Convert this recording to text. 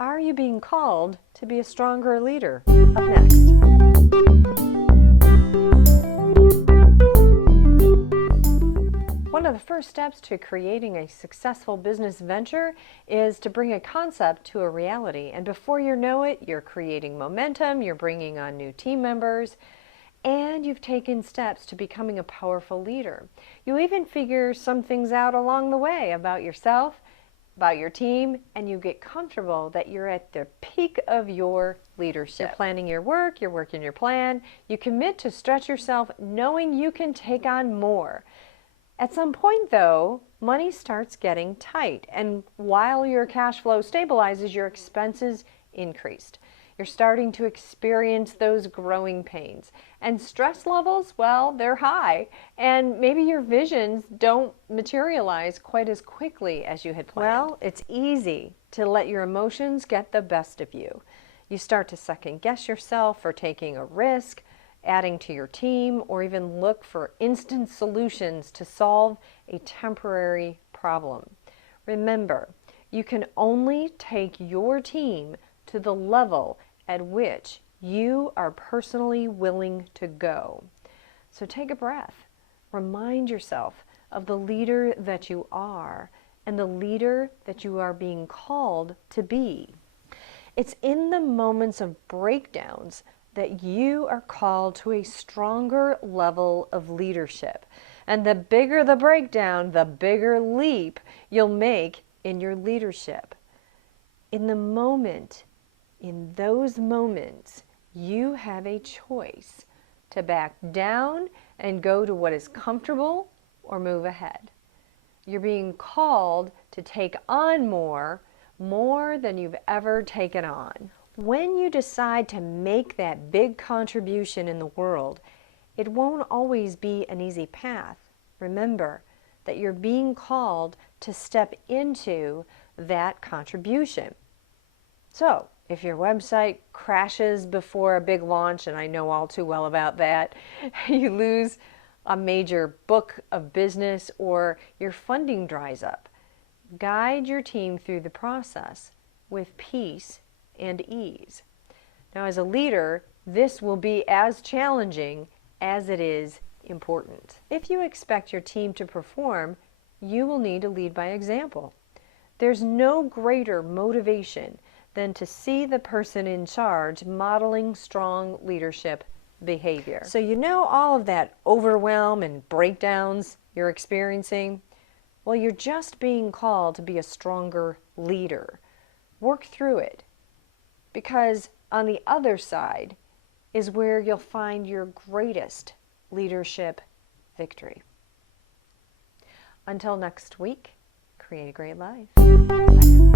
Are you being called to be a stronger leader? Up next. One of the first steps to creating a successful business venture is to bring a concept to a reality. And before you know it, you're creating momentum, you're bringing on new team members, and you've taken steps to becoming a powerful leader. You even figure some things out along the way about yourself, about your team, and you get comfortable that you're at the peak of your leadership. You're planning your work, you're working your plan, you commit to stretch yourself knowing you can take on more. At some point, though, money starts getting tight, and while your cash flow stabilizes, your expenses increased. You're starting to experience those growing pains. And stress levels, well, they're high. And maybe your visions don't materialize quite as quickly as you had planned. Well, it's easy to let your emotions get the best of you. You start to second guess yourself for taking a risk, adding to your team, or even look for instant solutions to solve a temporary problem. Remember, you can only take your team to the level at which you are personally willing to go. So take a breath. Remind yourself of the leader that you are and the leader that you are being called to be. It's in the moments of breakdowns that you are called to a stronger level of leadership. And the bigger the breakdown, the bigger leap you'll make in your leadership. In those moments, you have a choice to back down and go to what is comfortable or move ahead. You're being called to take on more than you've ever taken on. When you decide to make that big contribution in the world, it won't always be an easy path. Remember that you're being called to step into that contribution. So, if your website crashes before a big launch, and I know all too well about that, you lose a major book of business, or your funding dries up, guide your team through the process with peace and ease. Now, as a leader, this will be as challenging as it is important. If you expect your team to perform, you will need to lead by example. There's no greater motivation than to see the person in charge modeling strong leadership behavior. So you know all of that overwhelm and breakdowns you're experiencing? Well, you're just being called to be a stronger leader. Work through it, because on the other side is where you'll find your greatest leadership victory. Until next week, create a great life. Bye now.